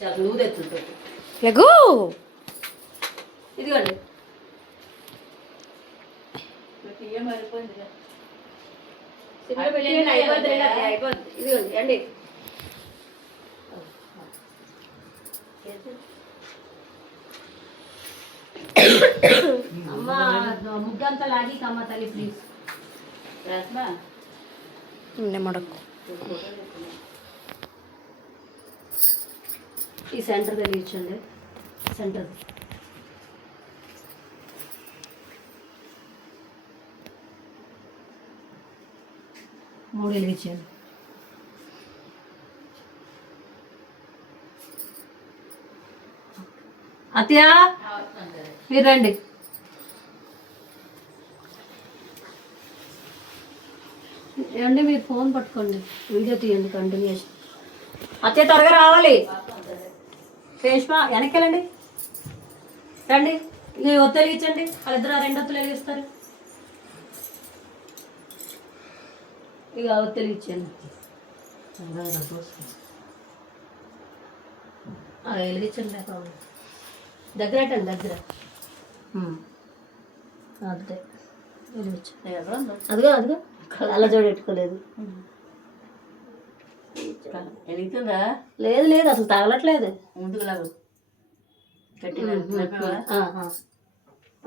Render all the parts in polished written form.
చాలా loose ఎత్తుంది Lego ఇదిగోండి. అయిపోద్ది. ఇదిగోండి అండి. అమ్మ ముగ్గంతా లాగి అమ్మ తల్లి ప్లీజ్ మడకు ఈ సెంటర్ తెలియచ్చండి. సెంటర్ మూడు వెలిగించాను. అత్య మీరు రండి. ఏమండి మీరు ఫోన్ పట్టుకోండి, వీడియో తీయండి కంటిన్యూషన్. అత్య త్వరగా రావాలి. రేష్మా వెనక్కి వెళ్ళండి, రండి. ఇక ఒత్తు వెలిగించండి. వాళ్ళిద్దరు రెండు ఒత్తులు వెలిగిస్తారు. ఇక ఒత్తు వెలిగించండి. వెలిగించండి. దగ్గర అటండి, దగ్గర అంతే వెలిగించండి. అదిగో అదిగో అలా జోడెట్టుకోలేదు. వెలుగుతుందా? లేదు లేదు అసలు తగలట్లేదు. ముందుకు లాగు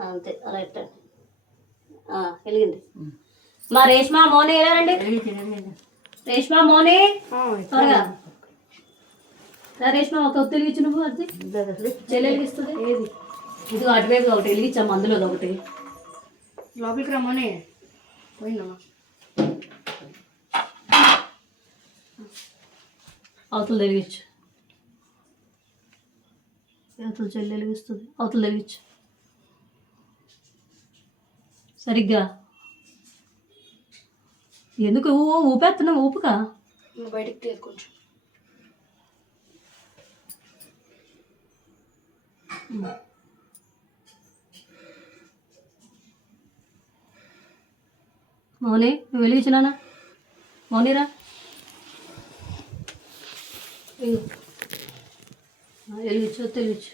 అంతే అలా ఎట్టండి. వెలిగింది. మా రేష్మా మోని వెళ్ళారండి. రేష్మా మోని త్వరగా రేష్మా ఒక ఒత్తి వెలిగించు. నువ్వు అది చెల్లి వెలిగిస్తుంది. ఏది ఇది అటువైపు ఒకటి వెలిగించాము, అందులో ఒకటి లోపలికి రమ్మనే పోయినా అవతలు వెలిగించు. అవతలు చెల్లి వెలిగిస్తుంది. అవతలు వెలిగించు సరిగ్గా. ఎందుకు ఊపేస్తున్నావు? ఊపుగా బయటికి తీరు కొంచెం. మౌని నువ్వు వెలిగించినానా? మౌనిరా వెలిగించు, వెలిగించు.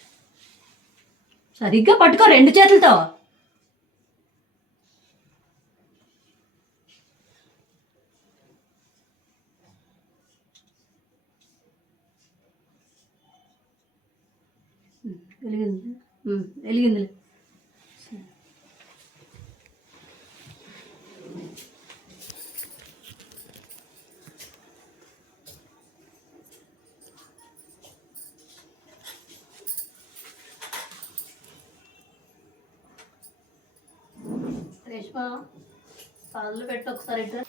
సరిగ్గా పట్టుకో రెండు చేతులతో. వెలిగింది, వెలిగిందిలే. రేష్మా పాలు పెట్టు ఒకసారి ఇట్లా.